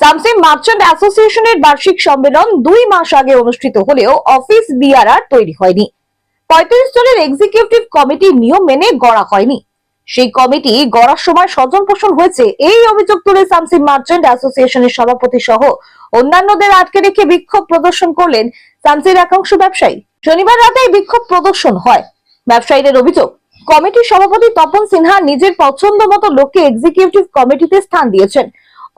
Samsi merchant অ্যাসোসিয়েশনের বার্ষিক সম্মেলন 2 মাস আগে অনুষ্ঠিত হলেও অফিস বিআরআর তৈরি হয়নি। 35 জনের এক্সিকিউটিভ কমিটি নিয়ম মেনে গড়া হয়নি। সেই কমিটি গড়ার সময় স্বজন পোষণ হয়েছে এই অভিযোগ তুলে সামসি মার্চেন্ট অ্যাসোসিয়েশনের সভাপতি সহ অন্যান্যদের আটকে রেখে বিক্ষোভ প্রদর্শন করলেন সামসির একাংশ ব্যবসায়ী। শনিবার রাতে এই বিক্ষোভ প্রদর্শন হয়। ব্যবসায়ীদের অভিযোগ, কমিটির সভাপতি তপন সিনহা নিজের পছন্দ মতো লোককে এক্সিকিউটিভ কমিটিতে স্থান দিয়েছেন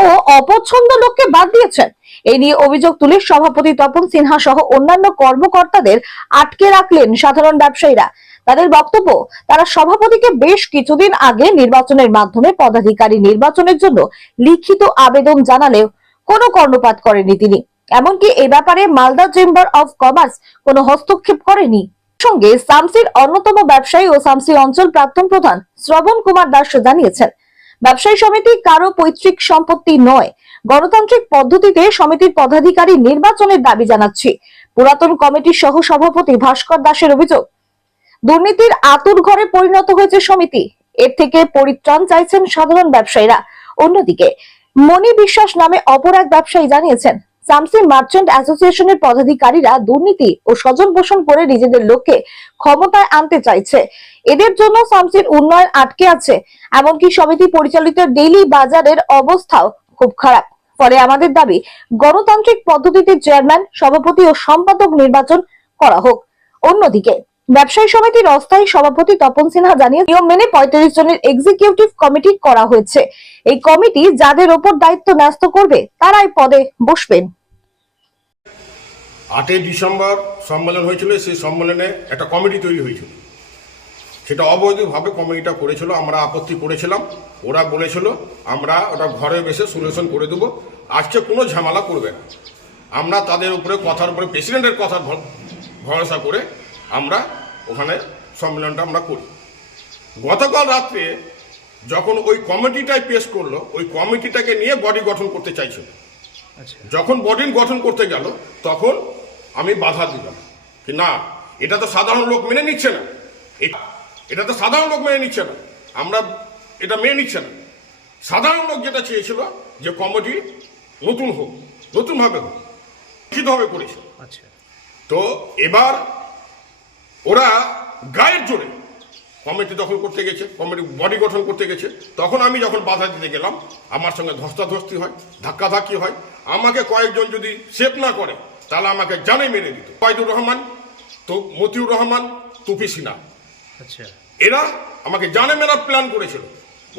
ও অপছন্দ লোককে বাদ দিয়েছেন। এই নিয়ে অভিযোগ তুলে সভাপতি তপন সিনহা সহ অন্যান্য কর্মকর্তাদের আটকে রাখলেন সাধারণ ব্যবসায়ীরা। তাদের বক্তব্য, তারা সভাপতিকে বেশ কিছুদিন আগে নির্বাচনের মাধ্যমে পদাধিকারী নির্বাচনের জন্য লিখিত আবেদন জানালেও কোনো কর্ণপাত করেনি তিনি। এমনকি এ ব্যাপারে মালদা চেম্বার অফ কমার্স কোনো হস্তক্ষেপ করেনি। সঙ্গে সামসির অন্যতম ব্যবসায়ী ও সামসি অঞ্চল প্রাক্তন প্রধান শ্রবণ কুমার দাস জানিয়েছেন, ব্যবসায়ী সমিতি কারো পৈতৃক সম্পত্তি নয়। গণতান্ত্রিক পদ্ধতিতে সমিতির পদাধিকারী নির্বাচনের দাবি জানাচ্ছি। পুরাতন কমিটির সহ সভাপতি ভাস্কর দাসের অভিযোগ, দুর্নীতির আতুর ঘরে পরিণত হয়েছে সমিতি। এর থেকে পরিত্রাণ চাইছেন সাধারণ ব্যবসায়ীরা। অন্যদিকে মণি বিশ্বাস নামে অপর এক ব্যবসায়ী জানিয়েছেন, সামসি মার্চেন্ট অ্যাসোসিয়েশনের পদাধিকারীরা দুর্নীতি ও স্বজন পোষণ করে নিজেদের লোককে ক্ষমতায় আনতে চাইছে। এদের জন্য সামসির উন্নয়ন আটকে আছে। এমনকি সমিতি পরিচালিত ডেইলি বাজারের অবস্থাও খুব খারাপ। ফলে আমাদের দাবি, গণতান্ত্রিক পদ্ধতিতে চেয়ারম্যান, সভাপতি ও সম্পাদক নির্বাচন করা হোক। অন্যদিকে ব্যবসায়ী সমিতির অস্থায়ী সভাপতি তপন সিনহা জানিয়ে নিয়ম মেনে 35 জনের এক্সিকিউটিভ কমিটি করা হয়েছে। এই কমিটি যাদের ওপর দায়িত্ব ন্যস্ত করবে তারাই পদে বসবেন। 8ই ডিসেম্বর সম্মেলন হয়েছিল। সেই সম্মেলনে একটা কমিটি তৈরি হয়েছিল। সেটা অবৈধভাবে কমিটিটা করেছিল। আমরা আপত্তি করেছিলাম। ওরা বলেছিল আমরা ওটা ঘরে বসে সলিউশন করে দেবো, আজকে কোনো ঝামেলা করবে না। আমরা তাদের উপরে কথার উপরে প্রেসিডেন্টের কথার ভরসা করে আমরা ওখানে সম্মেলনটা আমরা করি। গতকাল রাত্রে যখন ওই কমিটিটাই পেশ করলো, ওই কমিটিটাকে নিয়ে বডি গঠন করতে চাইছিল। যখন বডি গঠন করতে গেল তখন আমি বাধা দিলাম কি না, এটা তো সাধারণ লোক মেনে নিচ্ছে না, এটা তো সাধারণ লোক মেনে নিচ্ছে না, আমরা এটা মেনে নিচ্ছে না। সাধারণ লোক যেটা চেয়েছিল যে কমিটি নতুন হোক, নতুনভাবে হোক, লিখিতভাবে করেছে। তো এবার ওরা গায়ের জোরে কমিটি দখল করতে গেছে, কমিটি বডি গঠন করতে গেছে। তখন আমি যখন বাধা দিতে গেলাম, আমার সঙ্গে ধস্তাধস্তি হয়, ধাক্কাধাক্কি হয়। আমাকে কয়েকজন যদি সেভ না করে তাহলে আমাকে জানে মেরে দিত। ওবায়দুর রহমান, তো মতিউর রহমান, তুফি সিনহা, এরা আমাকে জানে মেরা প্ল্যান করেছিল।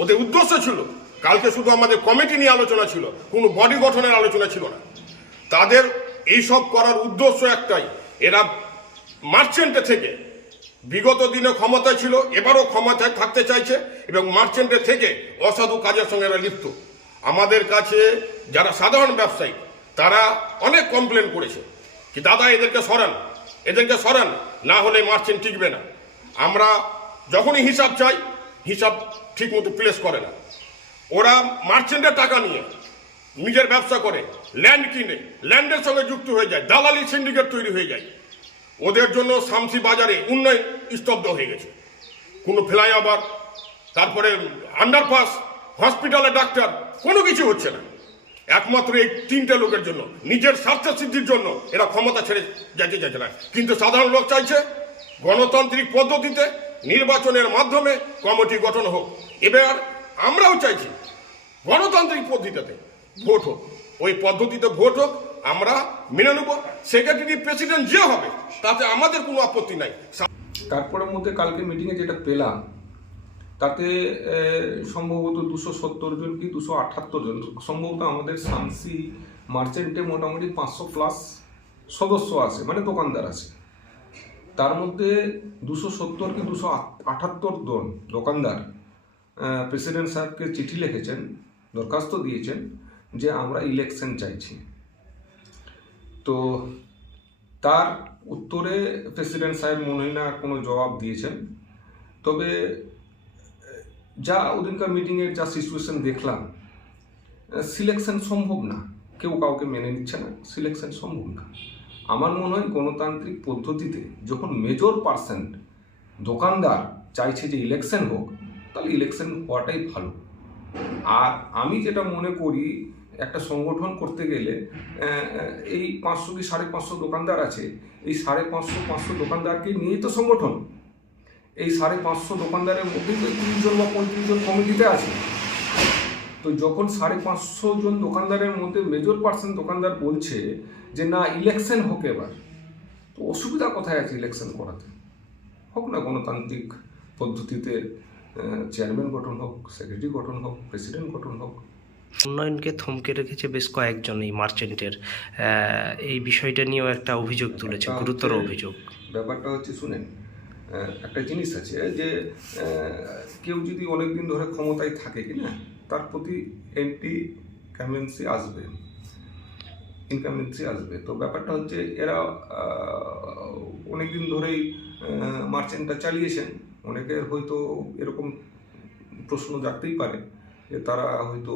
ওদের উদ্দেশ্য ছিল, কালকে শুধু আমাদের কমিটি নিয়ে আলোচনা ছিল, কোনো বডি গঠনের আলোচনা ছিল না। তাদের এইসব করার উদ্দেশ্য একটাই, এরা মার্চেন্টে থেকে বিগত দিনে ক্ষমতায় ছিল, এবারও ক্ষমতায় থাকতে চাইছে এবং মার্চেন্টে থেকে অসাধু কাজের সঙ্গে এরা লিপ্ত। আমাদের কাছে যারা সাধারণ ব্যবসায়ী তারা অনেক কমপ্লেন করেছে কি দাদা এদেরকে সরান, এদেরকে সরান, না হলে মার্চেন্ট টিকবে না। আমরা যখনই হিসাব চাই, হিসাব ঠিক মতো প্লেস করে না। ওরা মার্চেন্টের টাকা নিয়ে নিজের ব্যবসা করে, ল্যান্ড কিনে ল্যান্ডের সঙ্গে যুক্ত হয়ে যায়, দালালি সিন্ডিকেট তৈরি হয়ে যায়। ওদের জন্য সামসি বাজারে উন্নয়ন স্তব্ধ হয়ে গেছে। কোনো ফ্লাইওভার, তারপরে আন্ডারপাস, হসপিটালে ডাক্তার, কোনো কিছু হচ্ছে না। একমাত্র এই 3টে লোকের জন্য, নিজের স্বার্থ সিদ্ধির জন্য এরা ক্ষমতা ছেড়ে যেতে চাইছে না। কিন্তু সাধারণ লোক চাইছে গণতান্ত্রিক পদ্ধতিতে নির্বাচনের মাধ্যমে কমিটি গঠন হোক। এবার আমরাও চাইছি গণতান্ত্রিক পদ্ধতিতে ভোট হোক, ওই পদ্ধতিতে ভোট হোক, আমরা মেনে নেব। সেক্রেটারি প্রেসিডেন্ট যে হবে তাতে আমাদের কোনো আপত্তি নাই। তারপরের মধ্যে কালকে মিটিংয়ে যেটা পেলাম তাতে সম্ভবত 270 জন কি 278 জন, সম্ভবত আমাদের সামসি মার্চেন্টে মোটামুটি 500+ সদস্য আছে, মানে দোকানদার আছে। তার মধ্যে 270 কি 278 জন দোকানদার প্রেসিডেন্ট সাহেবকে চিঠি লিখেছেন, দরখাস্ত দিয়েছেন যে আমরা ইলেকশন চাইছি। তো তার উত্তরে প্রেসিডেন্ট সাহেব মনে হয় না কোনো জবাব দিয়েছেন। তবে যা ওদিনকার মিটিংয়ের যা সিচুয়েশন দেখলাম, সিলেকশন সম্ভব না, কেউ কাউকে মেনে নিচ্ছে না, সিলেকশন সম্ভব না। আমার মনে হয় গণতান্ত্রিক পদ্ধতিতে যখন মেজর পার্সেন্ট দোকানদার চাইছে যে ইলেকশন হোক, তাহলে ইলেকশন হওয়াটাই ভালো। আর আমি যেটা মনে করি একটা সংগঠন করতে গেলে এই 500 কি 550 দোকানদার আছে, এই 550 দোকানদারকে নিয়েই তো সংগঠন। এই 550 দোকানদারের মধ্যেই তো 30 জন বা 35 জন কমিটিতে আছে। তো যখন 550 জন দোকানদারের মধ্যে মেজর পার্সেন্ট দোকানদার বলছে যে না ইলেকশন হোক এবার, তো অসুবিধা কোথায় আছে ইলেকশন করাতে? হোক না গণতান্ত্রিক পদ্ধতিতে, চেয়ারম্যান গঠন হোক, সেক্রেটারি গঠন হোক, প্রেসিডেন্ট গঠন হোক। উন্নয়নকে থমকে রেখেছে বেশ কয়েকজন এই মার্চেন্টের, এই বিষয়টা নিয়েও একটা অভিযোগ তুলেছে, গুরুতর অভিযোগ। ব্যাপারটা হচ্ছে শুনেন, একটা জিনিস আছে যে কেউ যদি অনেকদিন ধরে ক্ষমতায় থাকে কিনা তার প্রতি ইনকামেন্সি আসবে। তো ব্যাপারটা হচ্ছে এরা অনেকদিন ধরেই মার্চেন্টটা চালিয়েছেন। অনেকের হয়তো এরকম প্রশ্ন জাগতেই পারে যে তারা হয়তো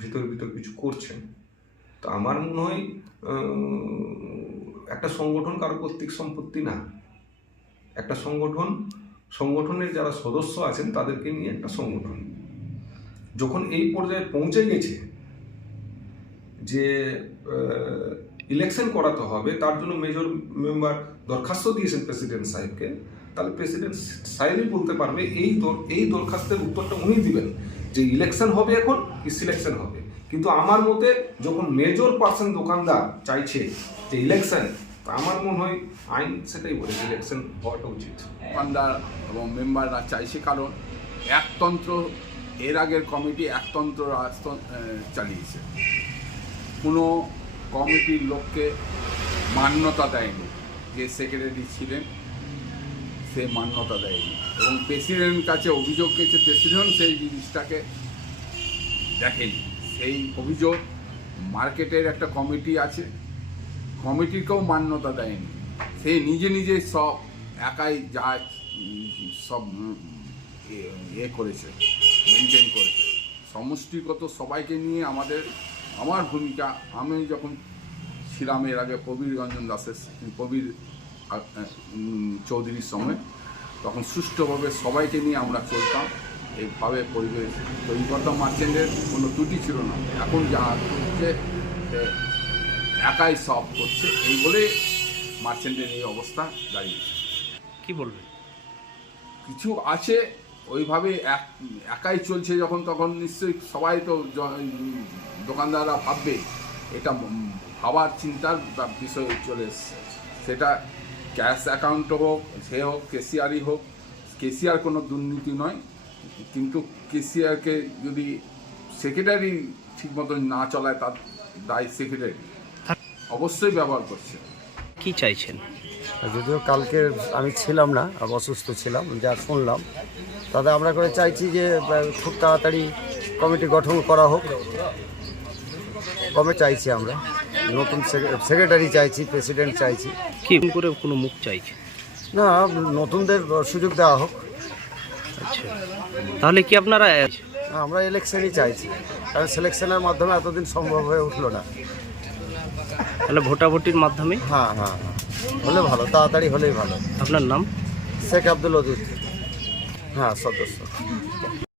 ভিতর কিছু করছেন। তো আমার মনে হয় একটা সংগঠন কারো পৈতৃক সম্পত্তি না। একটা সংগঠনের যারা সদস্য আছেন তাদেরকে নিয়ে একটা সংগঠন যখন এই পর্যায়ে পৌঁছে গেছে যে ইলেকশন করাতে হবে, তার জন্য মেজর মেম্বার দরখাস্ত দিয়েছেন প্রেসিডেন্ট সাহেবকে, তাহলে প্রেসিডেন্ট সাহেবই বলতে পারবে এই দরখাস্তের উত্তরটা উনি দিবেন যে ইলেকশন হবে এখন কি সিলেকশন হবে। কিন্তু আমার মতে যখন মেজর পার্সেন্ট দোকানদার চাইছে যে ইলেকশন, আমার মনে হয় আইন সেটাই বলে ইলেকশন হওয়াটা উচিত। দোকানদার এবং মেম্বাররা চাইছে, কারণ একতন্ত্র এর আগের কমিটি একতন্ত্র চালিয়েছে, কোনো কমিটির লোককে মান্যতা দেয়নি, যে সেক্রেটারি ছিলেন সে মান্যতা দেয়নি, এবং প্রেসিডেন্টের কাছে অভিযোগ গেছে, প্রেসিডেন্ট সেই জিনিসটাকে দেখেনি। সেই অভিযোগ মার্কেটের একটা কমিটি আছে, কমিটিকেও মান্যতা দেয়নি, সে নিজে সব একাই যা সব করেছে, মেনটেন করেছে। সমষ্টিগত সবাইকে নিয়ে আমার ভূমিকা, আমি যখন ছিলাম এর আগে প্রবীর চৌধুরীর সময়, তখন সুষ্ঠুভাবে সবাইকে নিয়ে আমরা চলতাম, এইভাবে পরিবেশ তৈরি করতাম। মার্চেন্টের কোনো ত্রুটি ছিল না। এখন যা হচ্ছে একাই সব করছে, এই বলে মার্চেন্টের এই অবস্থা দাঁড়িয়েছে। কি বলবেন? কিছু আছে ওইভাবে একাই চলছে যখন, তখন নিশ্চয়ই সবাই তো দোকানদাররা ভাববে, এটা ভাবার চিন্তার বিষয় চলে এসছে। সেটা ক্যাশ অ্যাকাউন্ট হোক, সে হোক কেসিআরই হোক, কেসিআর কোনো দুর্নীতি নয়, কিন্তু কেসিআরকে যদি সেক্রেটারি ঠিক মতন না চলায় তার দায় সেক্রেটারি অবশ্যই ব্যবহার করছে। কি চাইছেন? যদিও কালকে আমি ছিলাম না, অসুস্থ ছিলাম, যা শুনলাম তাতে আমরা করে চাইছি যে খুব তাড়াতাড়ি কমিটি গঠন করা হোক। কবে চাইছি আমরা নতুন সেক্রেটারি চাইছি, প্রেসিডেন্ট চাইছি। কি করে কোনো মুখ চাইছে না, নতুনদের সুযোগ দেওয়া হোক। আচ্ছা, তাহলে কি আপনারা আমরা ইলেকশনই চাইছি, কারণ সিলেকশনের মাধ্যমে এতদিন সম্ভব হয়ে উঠলো না। তাহলে ভোটাভুটির মাধ্যমে? হ্যাঁ, হলে ভালো, তাড়াতাড়ি হলেই ভালো। আপনার নাম? শেখ আব্দুল ওদুদ। হ্যাঁ, সদস্য।